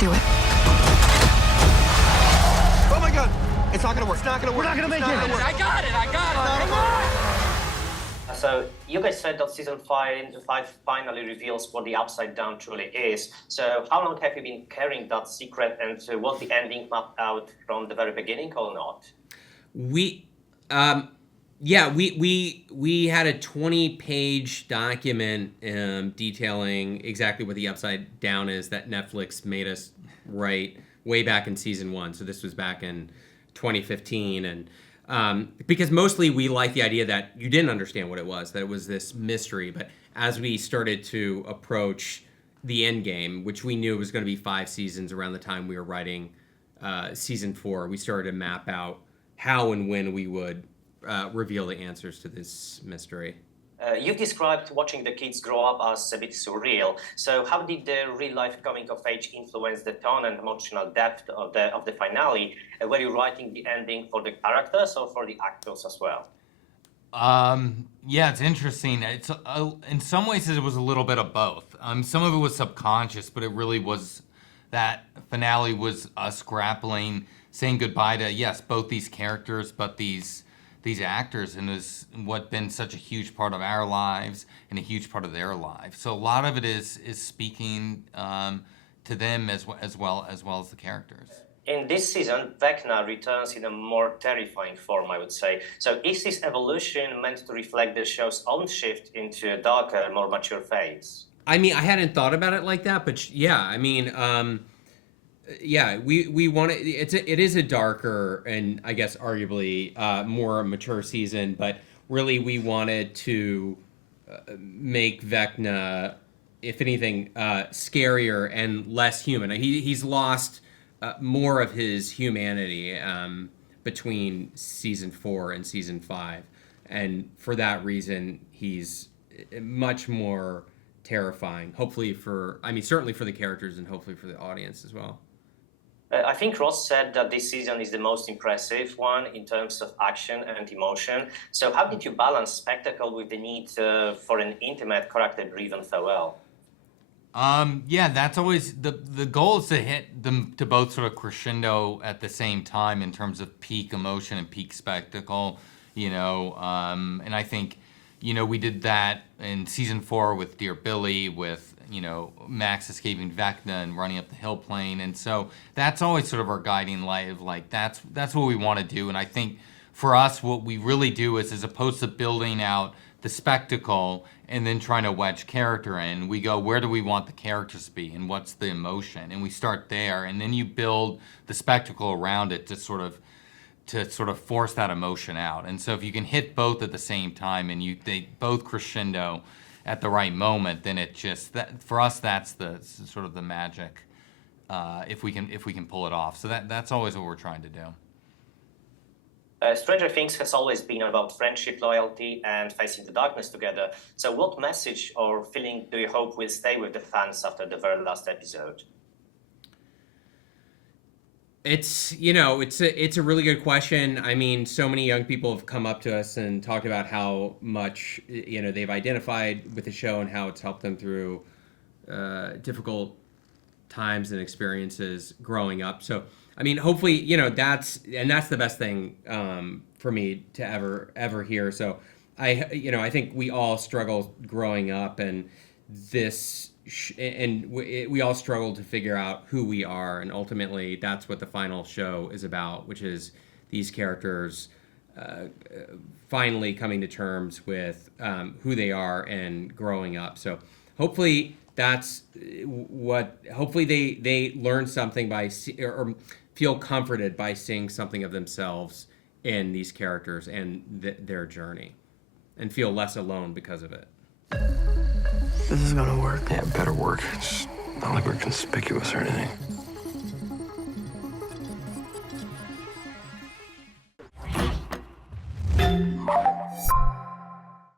do it. Oh my God! It's not gonna work. It's not gonna work. We're not gonna make it. I got it. Come on! So you guys said that season five finally reveals what the Upside Down truly is. So how long have you been carrying that secret, and was the ending mapped out from the very beginning or not? We had a 20-page document detailing exactly what the Upside Down is that Netflix made us write way back in season 1. So this was back in 2015, and because mostly we like the idea that you didn't understand what it was, that it was this mystery. But as we started to approach the end game, which we knew was going to be 5 seasons around the time we were writing season 4, we started to map out how and when we would reveal the answers to this mystery. You've described watching the kids grow up as a bit surreal. So how did the real-life coming-of-age influence the tone and emotional depth of the finale? Were you writing the ending for the characters or for the actors as well? Yeah, it's interesting. It's in some ways it was a little bit of both. Some of it was subconscious, but it really was that finale was us grappling, saying goodbye to, yes, both these characters, but these actors, and is what been such a huge part of our lives and a huge part of their lives. So a lot of it is speaking to them as well as the characters. In this season, Vecna returns in a more terrifying form, I would say. So is this evolution meant to reflect the show's own shift into a darker, more mature phase? I mean, I hadn't thought about it like that, but yeah, I mean, we want it is a darker and I guess arguably more mature season, but really we wanted to make Vecna, if anything, scarier and less human. He's lost more of his humanity between season 4 and season 5, and for that reason he's much more terrifying. Certainly for the characters and hopefully for the audience as well. I think Ross said that this season is the most impressive one in terms of action and emotion. So how did you balance spectacle with the need for an intimate, character-driven farewell? Yeah, that's always the goal, is to hit them to both sort of crescendo at the same time in terms of peak emotion and peak spectacle, and I think, we did that in season 4 with Dear Billy, with Max escaping Vecna and running up the hill plane. And so that's always sort of our guiding light of that's what we want to do. And I think for us, what we really do is, as opposed to building out the spectacle and then trying to wedge character in, we go, where do we want the characters to be and what's the emotion? And we start there, and then you build the spectacle around it to sort of force that emotion out. And so if you can hit both at the same time and they both crescendo at the right moment, then for us, that's the sort of the magic, if we can pull it off. So that's always what we're trying to do. Stranger Things has always been about friendship, loyalty, and facing the darkness together. So what message or feeling do you hope will stay with the fans after the very last episode? It's a really good question. I mean, so many young people have come up to us and talked about how much they've identified with the show and how it's helped them through difficult times and experiences growing up. So I mean, hopefully, that's the best thing for me to ever hear. So I think we all struggle growing up, and we all struggle to figure out who we are, and ultimately that's what the final show is about, which is these characters finally coming to terms with who they are and growing up. So hopefully hopefully they learn something or feel comforted by seeing something of themselves in these characters and their journey, and feel less alone because of it. This is gonna work. Yeah, it better work. It's not like we're conspicuous or anything.